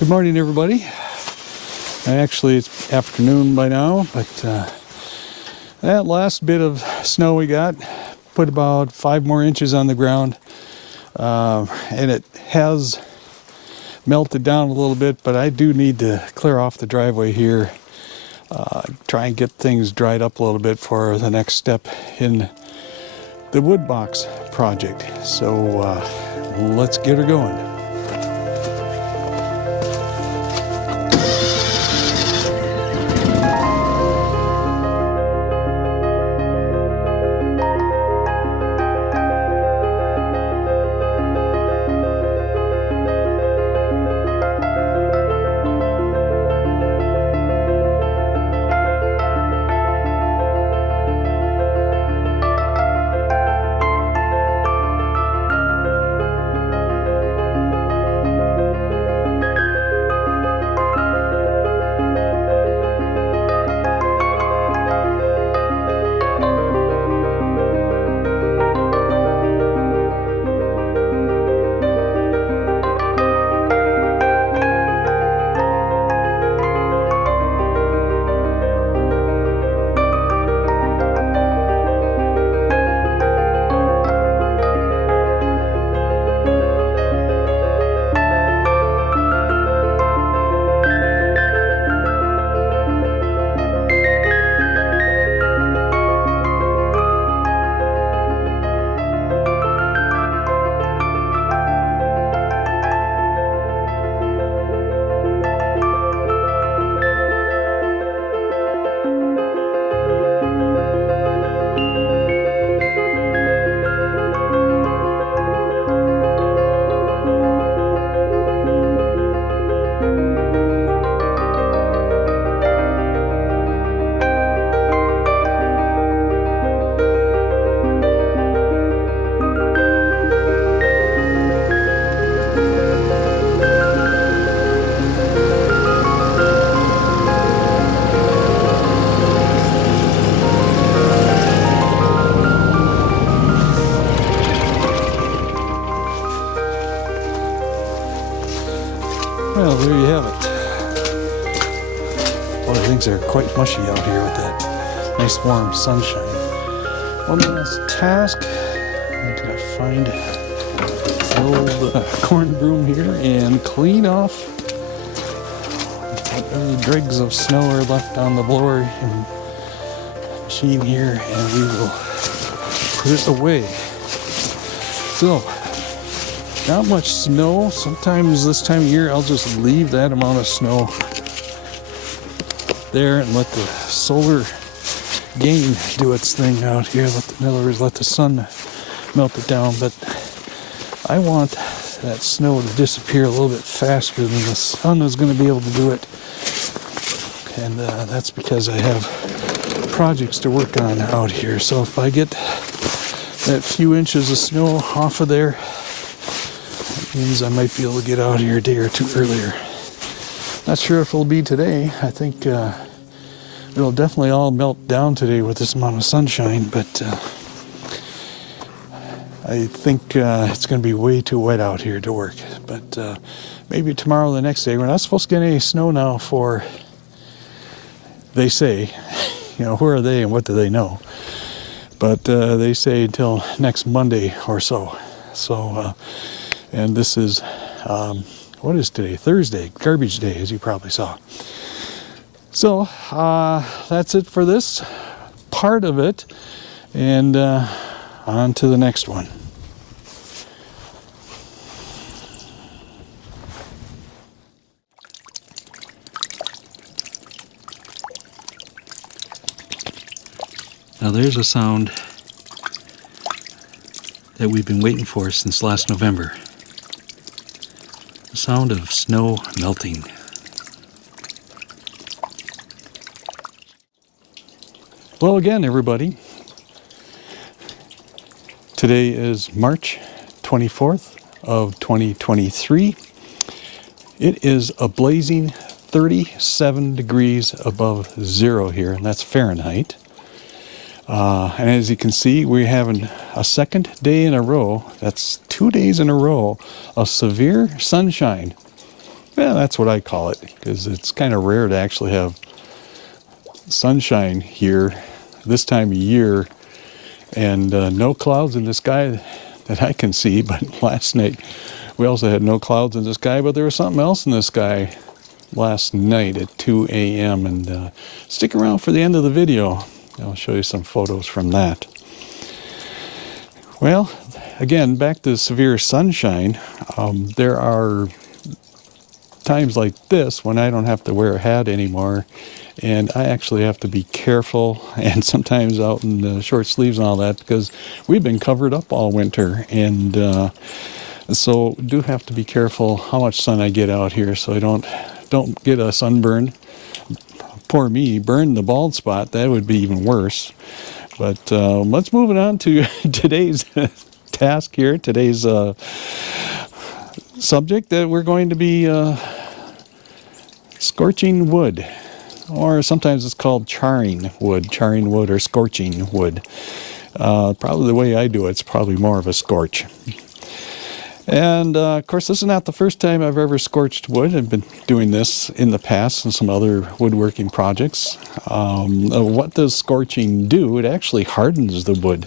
Good morning, everybody. Actually, it's afternoon by now, but that last bit of snow we got put about 5 more inches on the ground, and it has melted down a little bit, but I do need to clear off the driveway here, try and get things dried up a little bit for the next step in the wood box project. So let's get her going. Well, there you have it. Boy, things are quite mushy out here with that nice warm sunshine. One last task. I'm gonna find the old corn broom here and clean off whatever dregs of snow are left on the blower and machine here, and we will put it away. So, not much snow. Sometimes this time of year I'll just leave that amount of snow there and let the solar gain do its thing out here. In other words, let the sun melt it down. But I want that snow to disappear a little bit faster than the sun is going to be able to do it. And that's because I have projects to work on out here. So if I get that few inches of snow off of there, means I might be able to get out here a day or two earlier. Not sure if it'll be today. I think it'll definitely all melt down today with this amount of sunshine, but I think it's going to be way too wet out here to work. But maybe tomorrow or the next day. We're not supposed to get any snow now for, they say, who are they and what do they know? But they say until next Monday or so. So, and this is, what is today? Thursday, garbage day, as you probably saw. So, that's it for this part of it, and on to the next one. Now there's a sound that we've been waiting for since last November. The sound of snow melting. Well, again, everybody, today is March 24th of 2023. It is a blazing 37 degrees above zero here, and that's Fahrenheit. And as you can see, we're having a second day in a row, that's 2 days in a row, of severe sunshine. Yeah, that's what I call it, because it's kind of rare to actually have sunshine here this time of year, and no clouds in the sky that I can see. But last night we also had no clouds in the sky, but there was something else in the sky last night at 2 a.m. and stick around for the end of the video. I'll show you some photos from that. Well, again, back to severe sunshine. There are times like this when I don't have to wear a hat anymore, and I actually have to be careful, and sometimes out in the short sleeves and all that, because we've been covered up all winter, and so do have to be careful how much sun I get out here so I don't get a sunburn. Poor me, burn the bald spot, that would be even worse. But let's move it on to today's task here, today's subject that we're going to be scorching wood, or sometimes it's called charring wood or scorching wood. Probably the way I do it's probably more of a scorch. And of course, this is not the first time I've ever scorched wood. I've been doing this in the past in some other woodworking projects. What does scorching do? It actually hardens the wood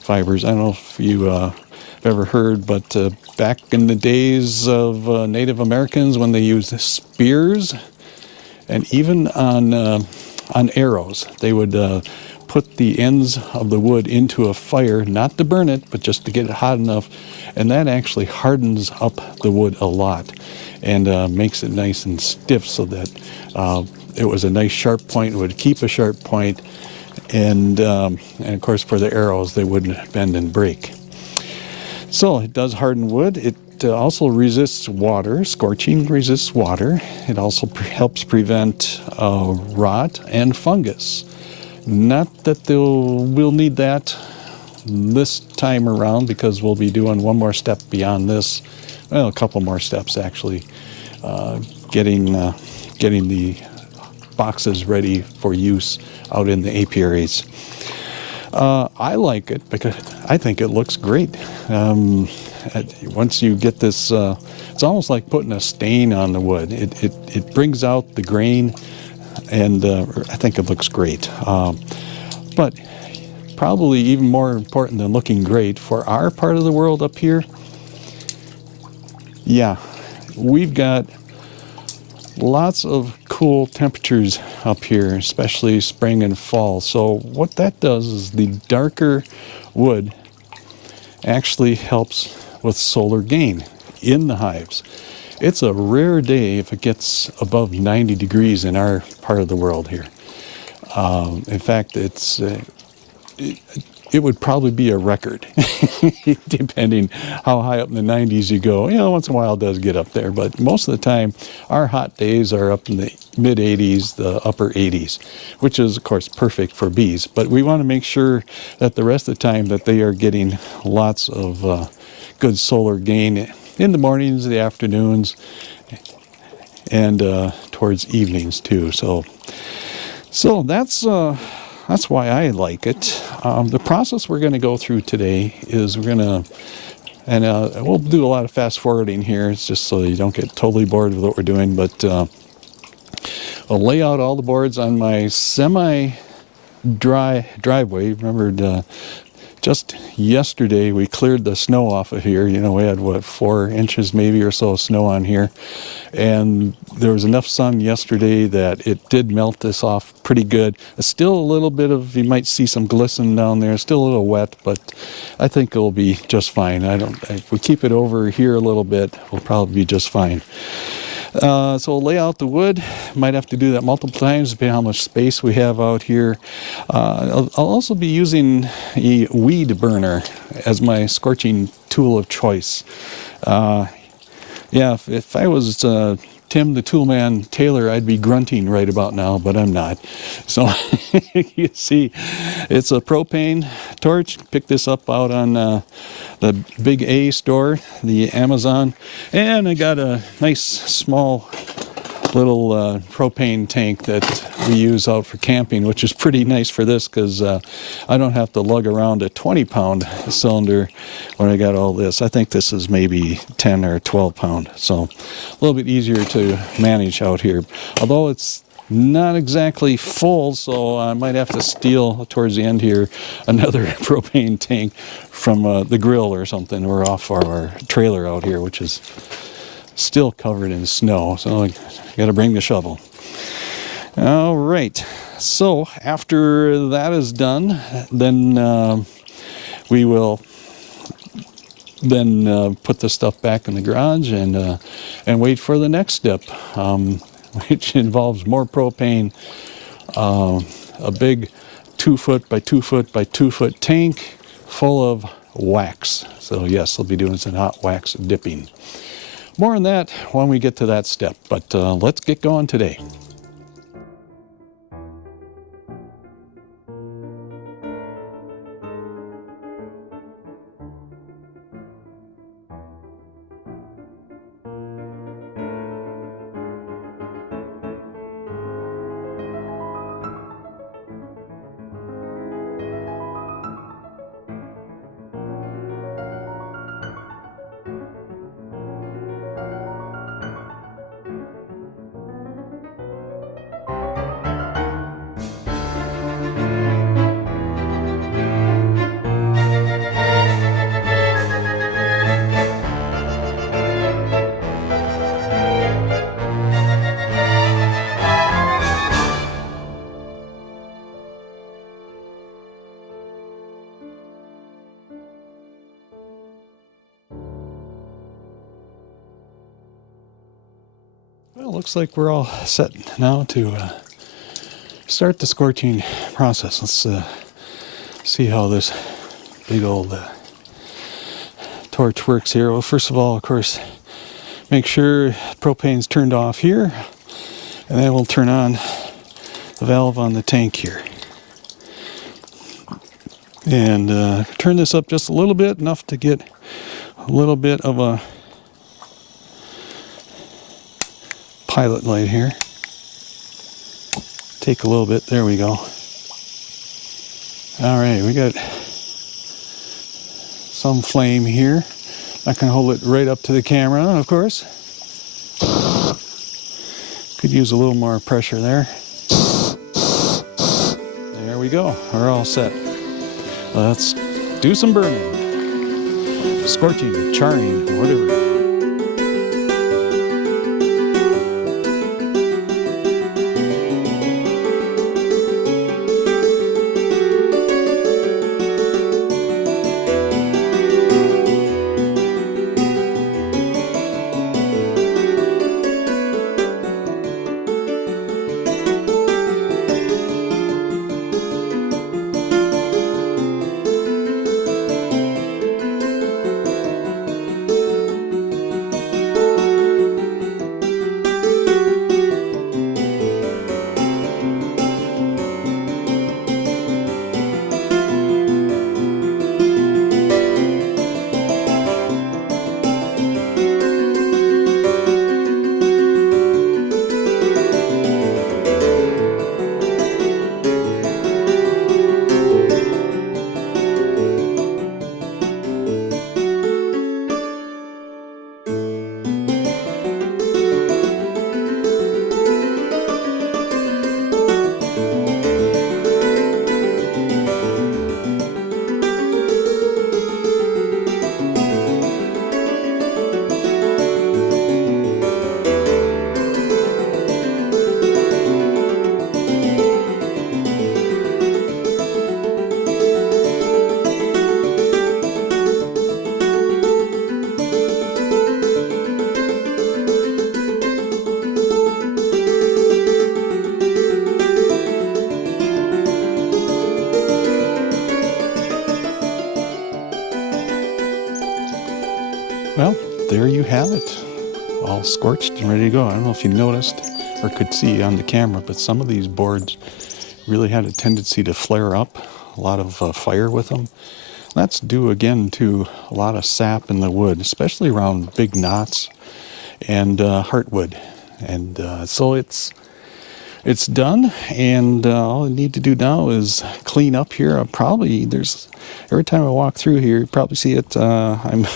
fibers. I don't know if you have ever heard, but back in the days of Native Americans, when they used spears, and even on arrows, they would put the ends of the wood into a fire, not to burn it, but just to get it hot enough, and that actually hardens up the wood a lot and makes it nice and stiff, so that it was a nice sharp point. It would keep a sharp point, and of course for the arrows they wouldn't bend and break. So it does harden wood. It also resists water. Scorching resists water. It also helps prevent rot and fungus. Not that we'll need that this time around, because we'll be doing one more step beyond this. Well, a couple more steps actually, getting the boxes ready for use out in the apiaries. I like it because I think it looks great. Once you get this, it's almost like putting a stain on the wood. It brings out the grain, and I think it looks great. But probably even more important than looking great for our part of the world up here, yeah, we've got lots of cool temperatures up here, especially spring and fall. So what that does is the darker wood actually helps with solar gain in the hives. It's a rare day if it gets above 90 degrees in our part of the world here. In fact, it would probably be a record, depending how high up in the 90s you go. You know, once in a while it does get up there, but most of the time our hot days are up in the mid 80s, the upper 80s, which is of course perfect for bees. But we want to make sure that the rest of the time that they are getting lots of good solar gain in the mornings, the afternoons, and towards evenings too. So that's why I like it. The process we're going to go through today is we're going to, and we'll do a lot of fast forwarding here. It's just so you don't get totally bored with what we're doing. But I'll lay out all the boards on my semi-dry driveway. Remember, just yesterday we cleared the snow off of here. You know, we had 4 inches maybe or so of snow on here, and there was enough sun yesterday that it did melt this off pretty good. It's still a little bit of, you might see some glisten down there, still a little wet, but I think it'll be just fine. If we keep it over here a little bit, we'll probably be just fine. So we'll lay out the wood. Might have to do that multiple times depending on how much space we have out here. I'll also be using a weed burner as my scorching tool of choice. Yeah, if I was Tim the Toolman Taylor, I'd be grunting right about now, but I'm not. So you see, it's a propane torch. Picked this up out on the Big A store, the Amazon, and I got a nice small little propane tank that we use out for camping, which is pretty nice for this because I don't have to lug around a 20-pound cylinder when I got all this. I think this is maybe 10 or 12 pound, so a little bit easier to manage out here. Although it's not exactly full, so I might have to steal towards the end here another propane tank from the grill or something, or off our trailer out here, which is still covered in snow, so I got to bring the shovel. All right, so after that is done, then we will then put the stuff back in the garage and wait for the next step, which involves more propane, a big 2 foot by 2 foot by 2 foot tank full of wax. So yes, I'll be doing some hot wax dipping. More on that when we get to that step, but let's get going today. Well, looks like we're all set now to start the scorching process. Let's see how this big old torch works here. Well, first of all, of course, make sure propane's turned off here, and then we'll turn on the valve on the tank here. And turn this up just a little bit, enough to get a little bit of a pilot light here. Take a little bit, there we go. All right, we got some flame here. I can hold it right up to the camera, of course. Could use a little more pressure there. There we go, we're all set. Let's do some burning, scorching, charring, whatever. Well, there you have it, all scorched and ready to go. I don't know if you noticed or could see on the camera, but some of these boards really had a tendency to flare up, a lot of fire with them. That's due again to a lot of sap in the wood, especially around big knots and heartwood. And so it's done, and all I need to do now is clean up here. Every time I walk through here, you probably see it. I'm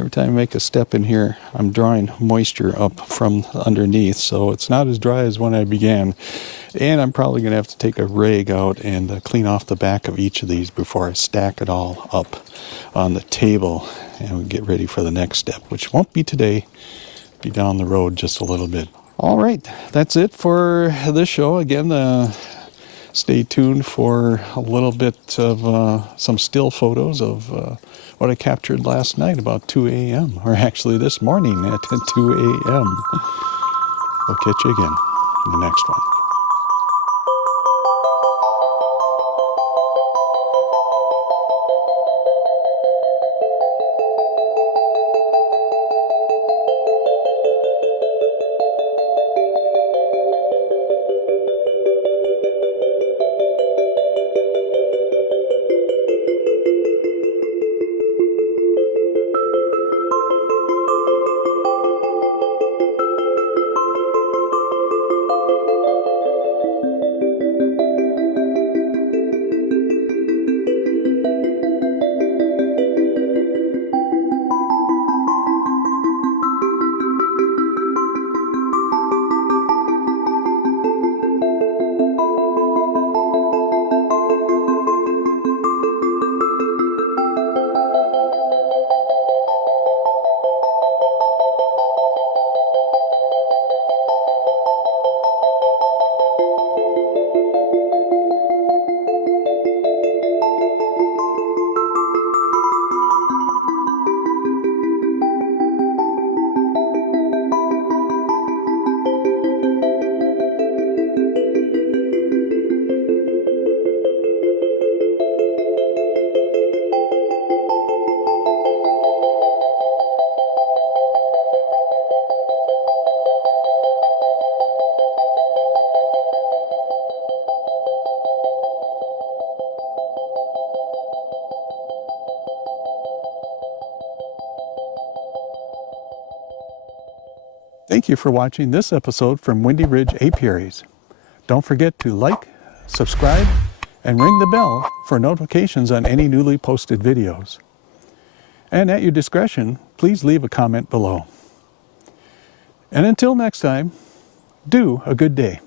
every time I make a step in here, I'm drawing moisture up from underneath, so it's not as dry as when I began. And I'm probably going to have to take a rag out and clean off the back of each of these before I stack it all up on the table, and we'll get ready for the next step, which won't be today, be down the road just a little bit. All right, that's it for this show. Again, stay tuned for a little bit of some still photos of what I captured last night about 2 a.m., or actually this morning at 2 a.m. We'll catch you again in the next one. Thank you for watching this episode from Windy Ridge Apiaries. Don't forget to like, subscribe, and ring the bell for notifications on any newly posted videos. And at your discretion, please leave a comment below. And until next time, do a good day.